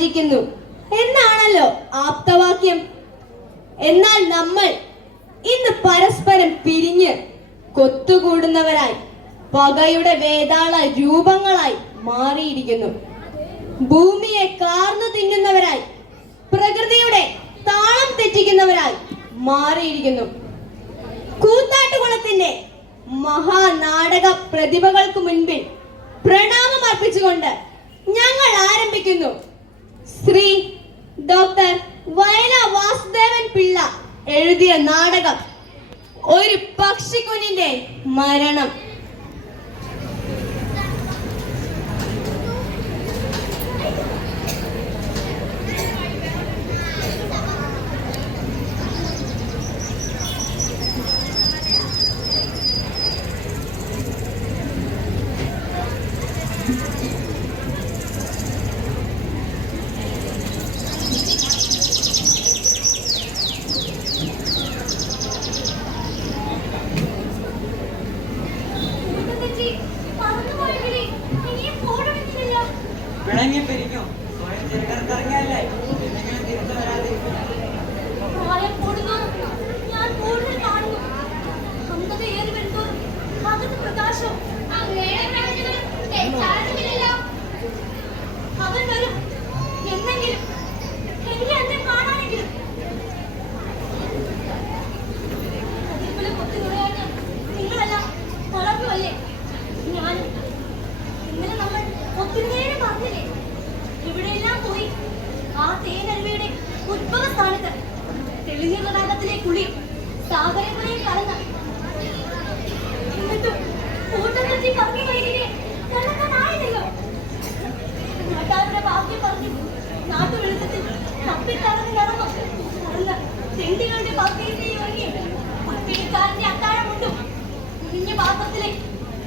ിക്കുന്നു എന്നാണല്ലോ ആപ്തവാക്യം. എന്നാൽ നമ്മൾ ഇന്ന് പരസ്പരം പിരിഞ്ഞ് കൊത്തുകൂടുന്നവരായി പകയുടെ വേതാള രൂപങ്ങളായി മാറിയിരിക്കുന്നു. ഭൂമിയെ കാർന്നു തിന്നുന്നവരായി പ്രകൃതിയുടെ താളം തെറ്റിക്കുന്നവരായി മാറിയിരിക്കുന്നു. കൂത്താട്ടുകുളത്തിന്റെ മഹാനാടക പ്രതിഭകൾക്ക് മുൻപിൽ പ്രണാമം അർപ്പിച്ചുകൊണ്ട് ഞങ്ങൾ ആരംഭിക്കുന്നു. ശ്രീ ഡോക്ടർ വയല വാസുദേവൻ പിള്ള എഴുതിയ നാടകം ഒരു പക്ഷിക്കുഞ്ഞിന്റെ മരണം.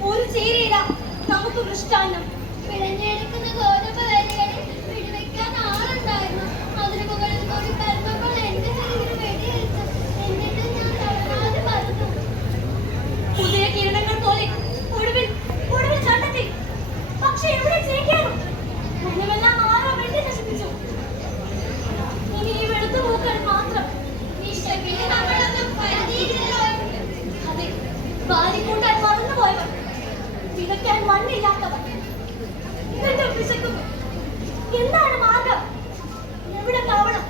ഒരു ചേരയില്ല നമുക്ക് മൃഷ്ടാന്നം പിഴഞ്ഞെടുക്കുന്ന ഗോതമ്പ് വരികളിൽ പിടിവെക്കാൻ ആളുണ്ടായിരുന്നു. അതിന് മുകളിൽ കൂടി പരന്നപ്പോൾ എന്റെ ശരീരം വെടിയേറ്റു. എന്നിട്ട് ഞാൻ തളരാതെ പറന്നു. പുതിയ കിരണങ്ങൾ പോലെ ഒടുവിൽ കണ്ടെത്തി. പക്ഷെ എവിടെ ചേക്കാനും മനുമെല്ലാം ആരോ വെട്ടി നശിപ്പിച്ചു. ഇനി ഈ വെളുത്തു പൂക്കൾ മാത്രം. അതെ, വാരിക്കൂട്ടാൻ മറന്നുപോയവർ, വിതയ്ക്കാൻ മണ്ണില്ലാത്തവർ. എന്താണ് മാർഗം? എവിടെ കവണം?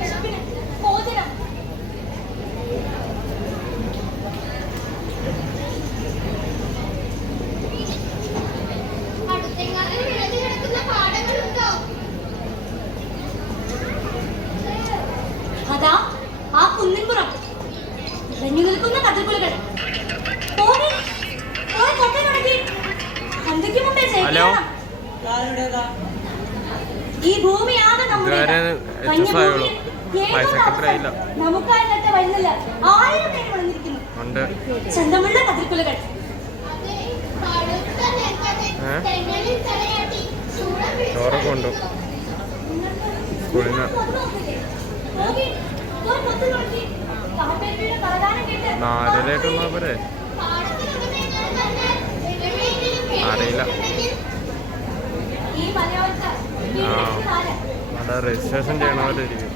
വിശപ്പിന് ഭോജനം. അതാ ആ കുന്നിൻപുറം ഇറങ്ങി നിൽക്കുന്ന കതിർക്കുലകൾ. ഈ ഭൂമിയാകെ നമുക്കായിട്ട് വരുന്നില്ല. 1000 പേര് വളർന്നിരിക്കുന്നു. ചന്തമുള്ള കതിർക്കുലകൾ. അറിയില്ല, രജിസ്ട്രേഷൻ ചെയ്യണവരായിരിക്കും.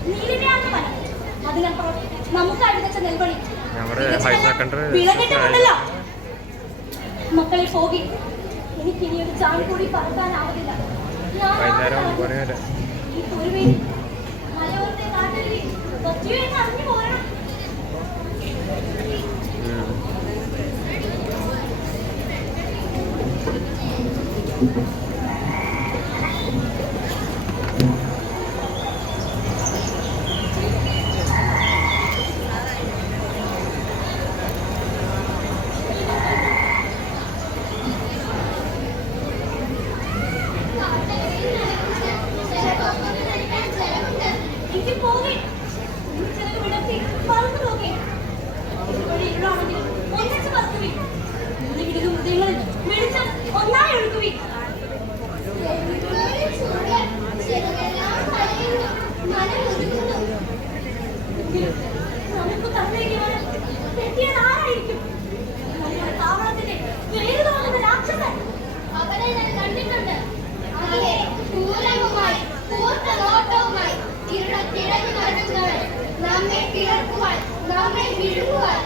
ഞങ്ങളുടെ ഹയർ സെക്കൻഡറി മക്കളെ പോകി. എനിക്ക് ഇനി ഒരു ചാൻ കൂടി പറക്കാനാവില്ല. വൈകുന്നേരം 5 മണി വരെ. മലയോരത്തെ നാട്ടിൽ അറിഞ്ഞു പോരണം. കരങ്ങൾ നമ്മെ കിളർക്കുവാൻ നമ്മെ വിഴുങ്ങുവാൻ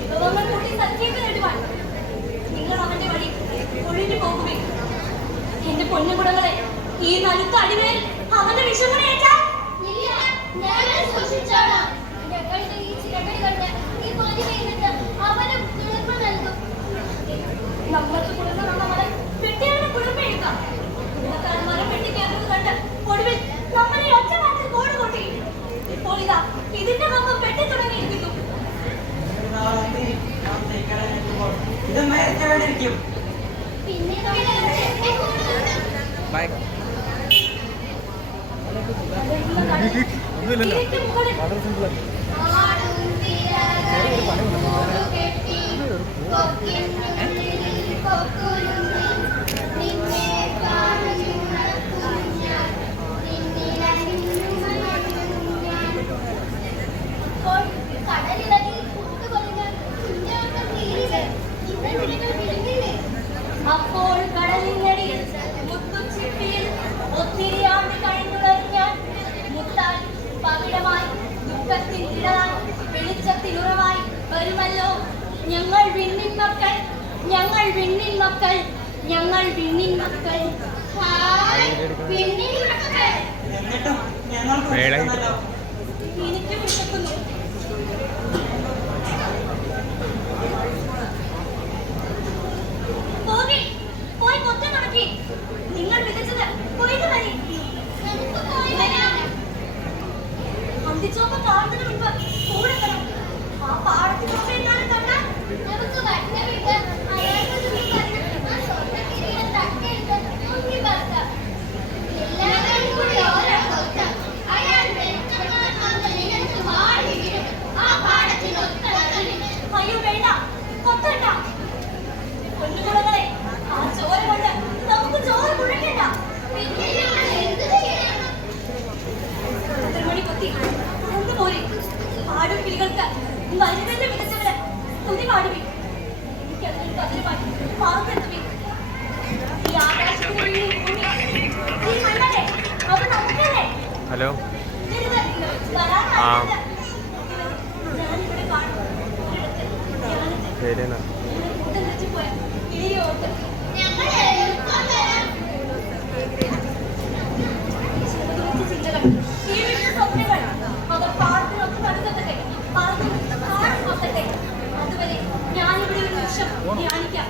വിഭവങ്ങൾ കൂട്ടി സത്യേക്ക് നേടുവാൻ നിങ്ങൾ അവന്റെ വഴി ഒഴിഞ്ഞു പോകുവേ. എന്റെ പൊന്നുകുടങ്ങളെ, ഈ നലുത്ത അടിമേൽ അവന്റെ വിഷമനേറ്റാ സൂക്ഷിച്ചോളാം. ഞങ്ങളുടെ ഈ ചിരകടി കണ്ട് ഈ പൊതി കഴിഞ്ഞിട്ട് അവന് കുളിർമ നൽകും. നമ്മൾക്ക് കുളിർമ നമ്മളെ വെട്ടിയാണ് കുളിർമയേക്കാം. മരം വെട്ടിക്കാറുന്നത് കണ്ട് ഒടുവിൽ നമ്മളെ ഒറ്റ മാറ്റിൽ കോട് കൊട്ടി. ഇപ്പോൾ ഇതാ ഇതിന്റെ കമ്പം വെട്ടി തുടങ്ങിയിരിക്കുന്നു. പിന്നെ അപ്പോൾ കടലിനടിയിൽ മുത്തുച്ചിപ്പിയിൽ ഒത്തിരി ആണ്ട് കഴിഞ്ഞുടഞ്ഞാൽ മുത്താൽ പവിഴമായി ദുഃഖത്തിൽ ഇടതായി വെളിച്ചത്തിലുറവായി വരുമല്ലോ ഞങ്ങൾ വിണ്ണിൻ മക്കൾ, ഞങ്ങൾ വിണ്ണിൻ മക്കൾ, ഞങ്ങൾ വിണ്ണിൻ മക്കൾ. വിണ്ണിൻ മക്കൾ എനിക്ക് വിശക്കുന്നു. പോയി മൊത്തം നടക്കി. നിങ്ങൾ വിതച്ചത് കൊയ്തു മതി. അന്തിച്ചോമ്പ് കാണുന്നതിന് മുൻപ് കൂടെത്തണം. ആ പാടത്തിനൊക്കെ എന്താണ് കണ്ട നമുക്ക് വട്ടമിട്ട് അയാൾക്ക് അയ്യോ വേണ്ട, കൊത്തണ്ട. പൊന്നുകുളങ്ങളെ, ആ ചോര കൊണ്ട് നമുക്ക് ചോര കുഴക്കണ്ട. മണി കൊത്തി കൊണ്ടുപോരി. പാടും കിളികൾക്ക് മരുന്നിന്റെ വിതച്ചവര് തുതി പാടുവി. എനിക്കതിനൊരു കതിര് പാടി പാർക്കെത്തുവി. ഈ ആകാശത്തിന് ഈ മണ്ണല്ലേ, അത് നമുക്കല്ലേ. ഹലോ ഞാനിവിടെ കാണും ശരി എന്നാ അതുവരെ ഞാനിവിടെ ഒരു നിമിഷം ധ്യാനിക്കാം.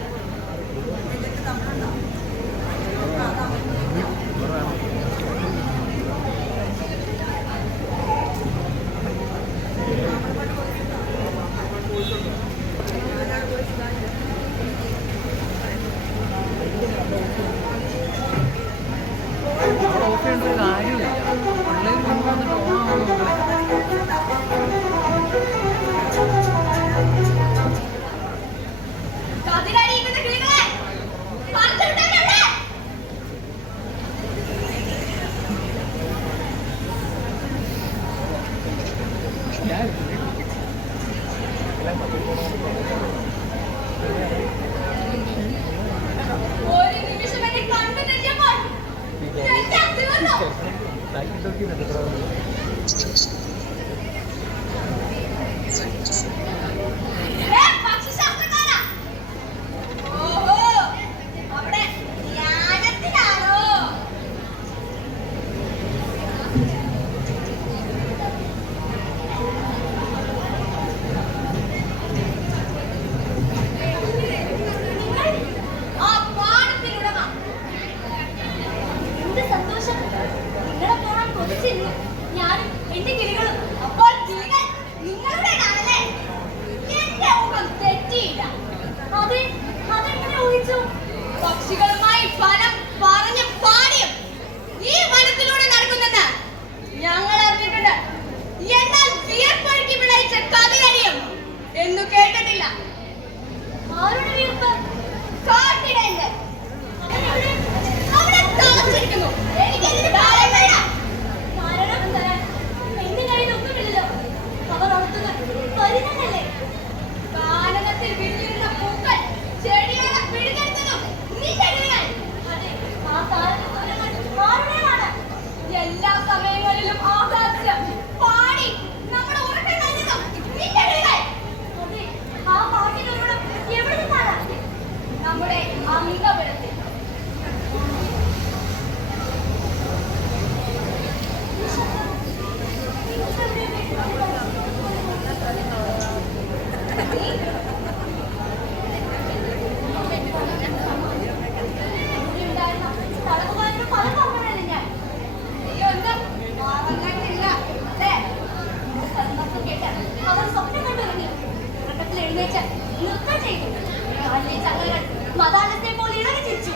ഞാനിലെ ചങ്ങലകൾ മദാലത്തെ പോലെ ഇളകി തിരിച്ചു.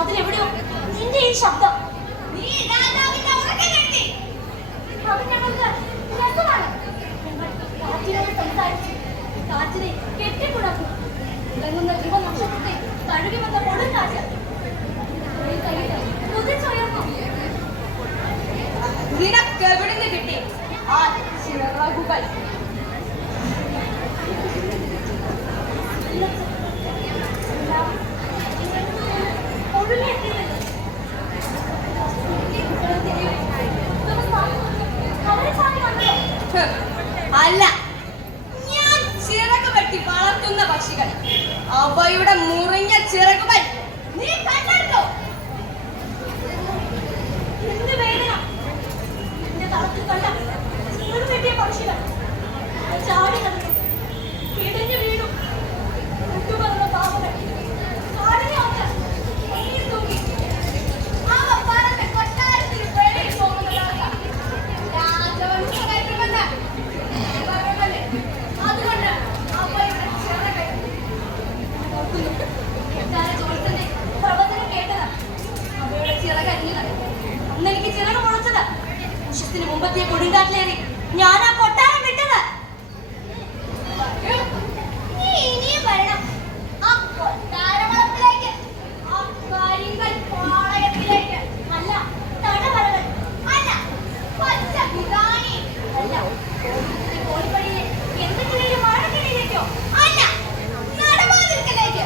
അതിലെവിടെയോ നിന്റെ ഈ ശബ്ദം. നീ രാജാവിന്റെ ഉറക്കം കെടുത്തി. അത് ഞങ്ങൾക്ക് രസമാണ്. ഞങ്ങൾ കാറ്റിനോട് സംസാരിച്ചു. കാറ്റിനെ കെട്ടിപ്പുണർന്നു. ഇളങ്ങുന്ന ജീവനക്ഷത്രത്തെ തഴുകി വന്ന കൊടുങ്കാറ്റ് കുതിച്ചുയർന്നു. നിനക്കെവിടുന്ന് കിട്ടി ആ ചിറകുകൾ? അല്ല, ഞാൻ ചിറക് വെട്ടി വളർത്തുന്ന പക്ഷികൾ. അവയുടെ മുറിഞ്ഞ ചിറകുകൾ നീ കണ്ടോ? എന്ത് വേദന! എന്റെ തളത്തിൽ കണ്ട ചിറക് വെട്ടിയ പക്ഷികൾ ചാടി കണ്ടു, ഇടിഞ്ഞു വീണു. കുട്ടുപറന്ന പാവകൾ കാടിനെ ഒന്ന് തൂക്കി. അവ പറന്ന് കൊട്ടാരത്തിന് വെളിയിൽ പോകുന്നതാണ്. രാജവംശ കയറ്റുമെന്ന് അതുകൊണ്ട് അവയുടെ ചിറക് ജോത്സന്റെ പ്രവചനം കേട്ടത് അവയുടെ ചിറകരിഞ്ഞത്. അന്ന് എനിക്ക് ചിറക് മുളച്ചത്. വർഷത്തിന് മുമ്പത്തെ കൊടുങ്കാറ്റിലേറി ഞാൻ ആ കൊട്ടാരം വിട്ടത്. നീ ഇനിയും വരണം ആ കൊട്ടാരവളപ്പിലേക്ക്, ആ കരിങ്കൽ പാളയത്തിലേക്ക്. അല്ല തടവറകൾ, അല്ല പച്ച വിതാനി, അല്ല കോഴിപ്പടിയിലെ എന്തെങ്കിലും മഴക്കിടയിലേക്കോ, അല്ല നടവാതിൽക്കലേക്ക്.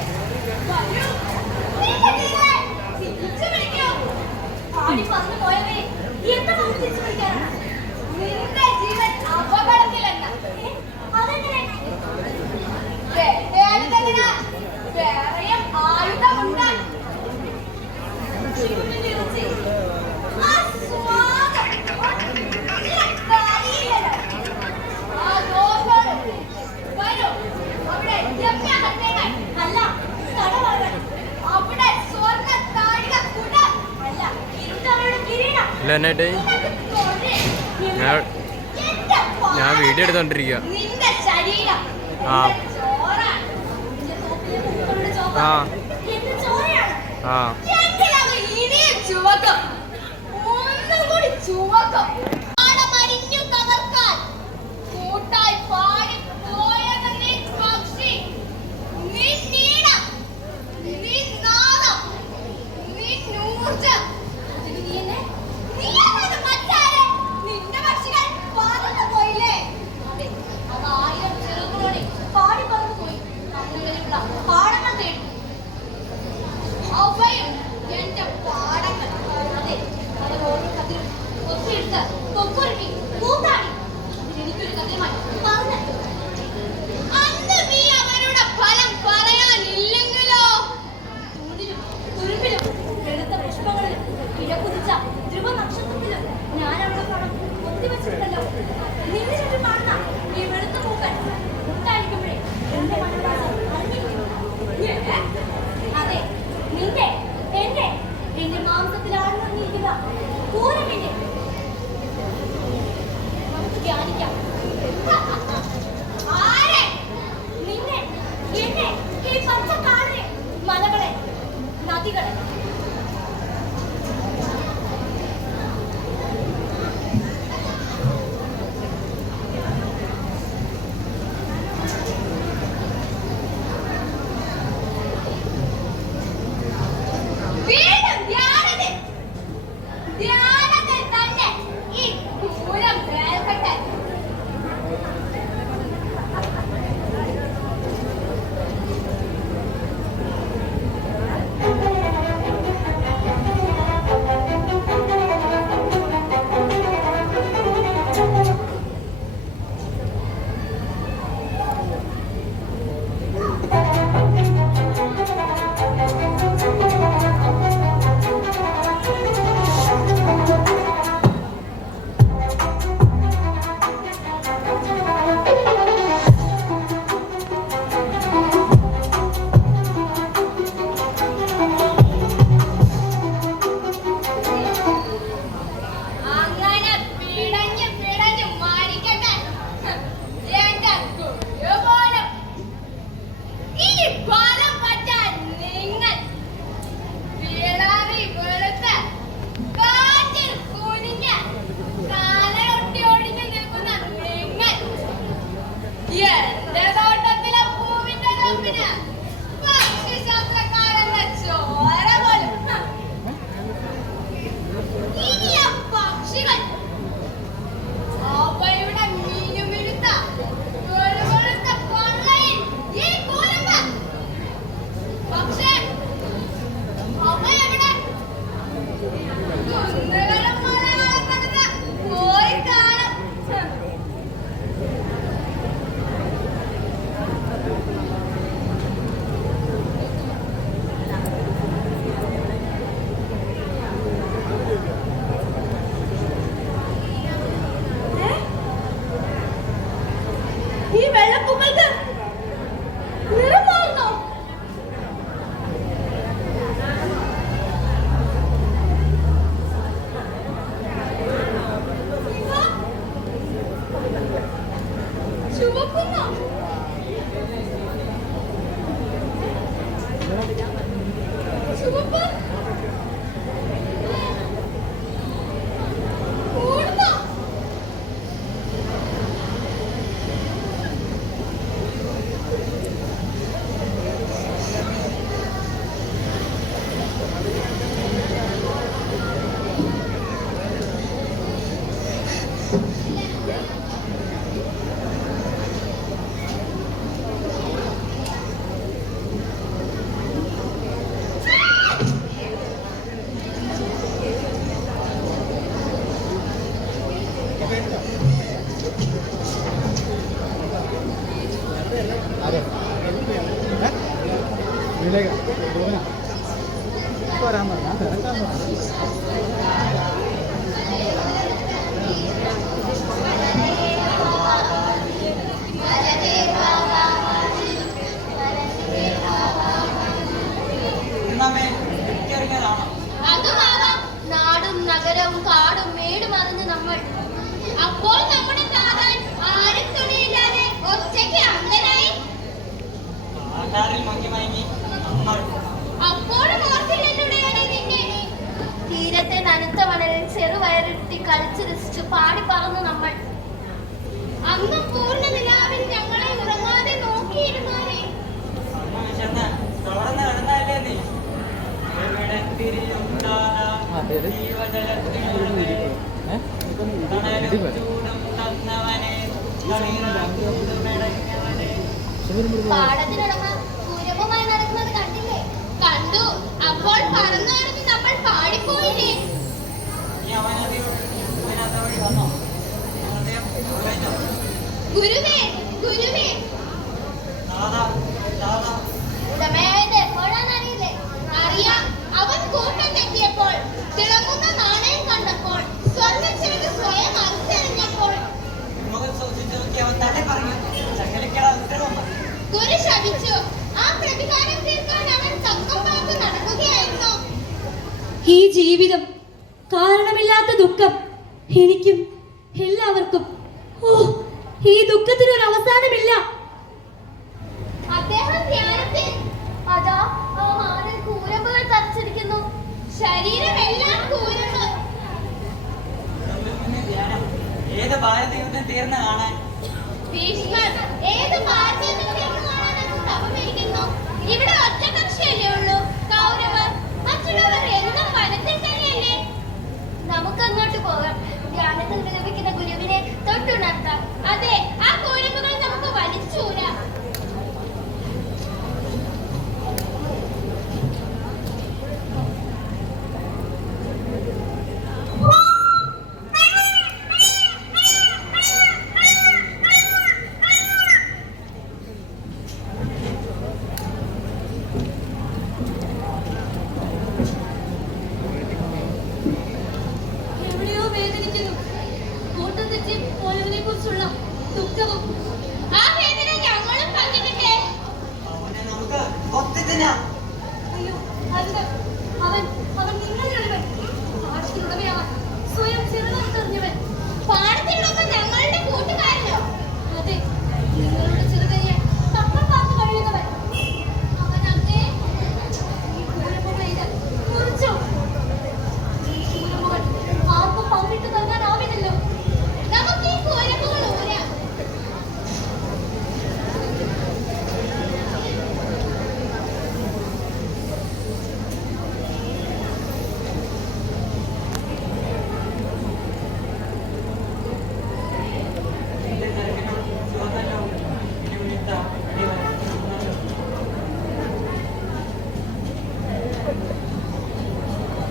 വരൂ, തിരിച്ചു വിളിക്കൂ. പാടി പറഞ്ഞു പോയവരെ എന്താ നമുക്ക് തിരിച്ചു വിളിക്കാനാണ്? നിന്റെ ജീവൻ അപകടത്തിലെന്ന്. അതെങ്ങനെ? വേറെയും ആയുധമുണ്ട്. അല്ല തടവറകൾ, അവിടെ സ്വർണ്ണ താഴിക കുട, അല്ല ഇരുന്നവരുടെ കിരീടം. ഞാൻ വീഡിയോ എടുത്തോണ്ടിരിക്കുക. നിന്റെ ശരീരം ആ ആ ആ ചുവക്കും, ഒന്നും കൂടി ചുവക്കും. കൂട്ടായി പാടി പോയതന്നെ പക്ഷി. നീ നീണം, നീ നാദം, നീ ഊർജം. നിന്റെ പക്ഷികൾ പറന്നു പോയില്ലേ? അതെ, അത് 1000 ചിറകുകളോടെ പാടി പറന്നു പോയി. കണ്ണുകളിലുള്ള പാടങ്ങൾ തേടി. അവയും എന്റെ പാടങ്ങൾ. അതെ, അവർ ഓരോ കഥയും ഒപ്പിയെടുത്ത് തൊപ്പൊരുക്കി കൂത്താടി. എനിക്കൊരു കഥയുമായി പറഞ്ഞു. അന്ന് നീ അവരുടെ ഫലം പറയാനില്ലെങ്കിലോ? തൂണിലും തുരുമ്പിലും വെളുത്ത പുഷ്പങ്ങളിലും ഇഴകുതിച്ച ധ്രുവ നക്ഷത്രത്തിലും ഞാൻ അവിടെ പണം ഒത്തിവെച്ചിട്ടുണ്ടല്ലോ. നിന്റെ ചുറ്റും കാണുന്ന ഈ വെളുത്ത പൂക്കൾ ഉണ്ടായിരിക്കുമ്പോഴേ എന്റെ മനോരാജം അറിഞ്ഞിരിക്കുന്നു. അതെ, നിന്റെ എന്റെ മാംസത്തിലാണെന്നിരിക്കുന്ന പൂരമിന്റെ നമുക്ക് ധ്യാനിക്കാം. ആരെ? നിന്നെ, എന്നെ, ഈ പച്ചക്കാടിനെ, മലകളെ, നദികളെ. ധ്യാനത്തിൽ തന്നെ ഈ ദൂരം കേൾക്കട്ടെ. അതുമാവാം നാടും നഗരവും കാടും മേടും അറിഞ്ഞ് നമ്മൾ. അപ്പോൾ നമ്മുടെ താതാൻ ആരും തുണിയില്ലാതെ ഒറ്റയ്ക്ക് അന്ധനായി. അപ്പോഴും ഓർത്തില്ലെന്നുടെയാണ് നിന്നെ. തീരത്തെ നനുത്ത മണലിൽ ചെറുവയറിട്ടി കളിച്ചു രസിച്ചു പാടി പറന്നു നമ്മൾ. അന്നും പൂർണ്ണ നിലാവിൽ ഞങ്ങളെ ഉറങ്ങാതെ നോക്കിയിരുന്നോനെ. പാടത്തിനടമ പൂരവുമായി നടക്കുന്നത് കണ്ടില്ലേ? കണ്ടു. അപ്പോൾ പറന്നറിഞ്ഞ് നമ്മൾ പാടിപ്പോയില്ലേ? ഗുരുവേ ഗുരുവേ, ഉടമയായത് എപ്പോഴാണെന്നറിയില്ലേ? അറിയാം. അവൻ കൂട്ടം തെറ്റിയപ്പോൾ, തിളങ്ങുന്ന നാണയം കണ്ടപ്പോൾ, സ്വർണ്ണച്ചിറക് സ്വയം അറുത്തെറിഞ്ഞപ്പോൾ. ഗുരു ശപിച്ചു. ആ പ്രതികാരം തീർക്കാൻ അവൻ തക്കം പാർത്ത് നടക്കുകയായിരുന്നു. ഈ ജീവിതം കാരണമില്ലാത്ത ദുഃഖം എനിക്കും എല്ലാവർക്കും. ഓ, ഈ ദുഃഖത്തിന് ഒരു അവസാനമില്ല. അദ്ദേഹം ധ്യാനത്തിൽ. അതാ ആ മാറിൽ കൂരമ്പുകൾ തറച്ചിരിക്കുന്നു. ശരീരമെല്ലാം കൂരമ്പ്. ഏത് ഭാരതീയത്തിൽ തീർന്ന കാണാൻ ഭീഷ്മർ ഏത് ഭാരതീയത്തിൽ തീർന്നു കാണാനെന്ന് തപമിരിക്കുന്നു. ഇവിടെ ഒറ്റ കക്ഷിയല്ലേ ഉള്ളൂ, കൗരവർ. മറ്റുള്ളവർ എന്നും വനത്തിൽ തന്നെയല്ലേ. നമുക്ക് അങ്ങോട്ട് പോകാം. ധ്യാനത്തിൽ വിലപിക്കുന്ന ഗുരുവിനെ തൊട്ടുണർത്താം. അതെ, ആ കൂരമ്പുകൾ നമുക്ക് വലിച്ചൂരാം. എവിടെയോ വേദനിക്കുന്നു. കൂട്ടം തെറ്റി പോയവനെ കുറിച്ചുള്ള ദുഃഖവും. ആ വേദന ഞങ്ങളും പങ്കിട്ടെ. അവനെ നമുക്ക് ഒത്തിനാം. അയ്യോ, അരുത്. അവൻ അവൻ നിങ്ങളിലുള്ളവൻ. പാടത്തിനുടമയാവാൻ സ്വയം ചെറുതെറിഞ്ഞവൻ. പാടത്തിലൊക്കെ ഞങ്ങളുടെ കൂട്ടുകാരനോ? അതെ, നിങ്ങളുടെ ചെറുതയ്യാൻ തക്കം പാർത്ത് കഴിയുന്നവൻ. അവൻ അങ്ങേ ഈ കൂരമ്പുകളെ കുറിച്ചോ? ഈ കൂരമ്പുകൾ ആർക്കും പങ്കിട്ട് നൽകാനാവില്ലല്ലോ. നമുക്ക് ഈ കൂരമ്പുകൾ ഊരാം.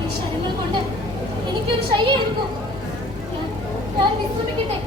ഈ ശരങ്ങൾ കൊണ്ട് എനിക്കൊരു ശയ്യ എടുക്കും. ഞാൻ വിശ്രമിക്കട്ടെ.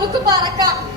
നമുക്ക് പറക്കാം.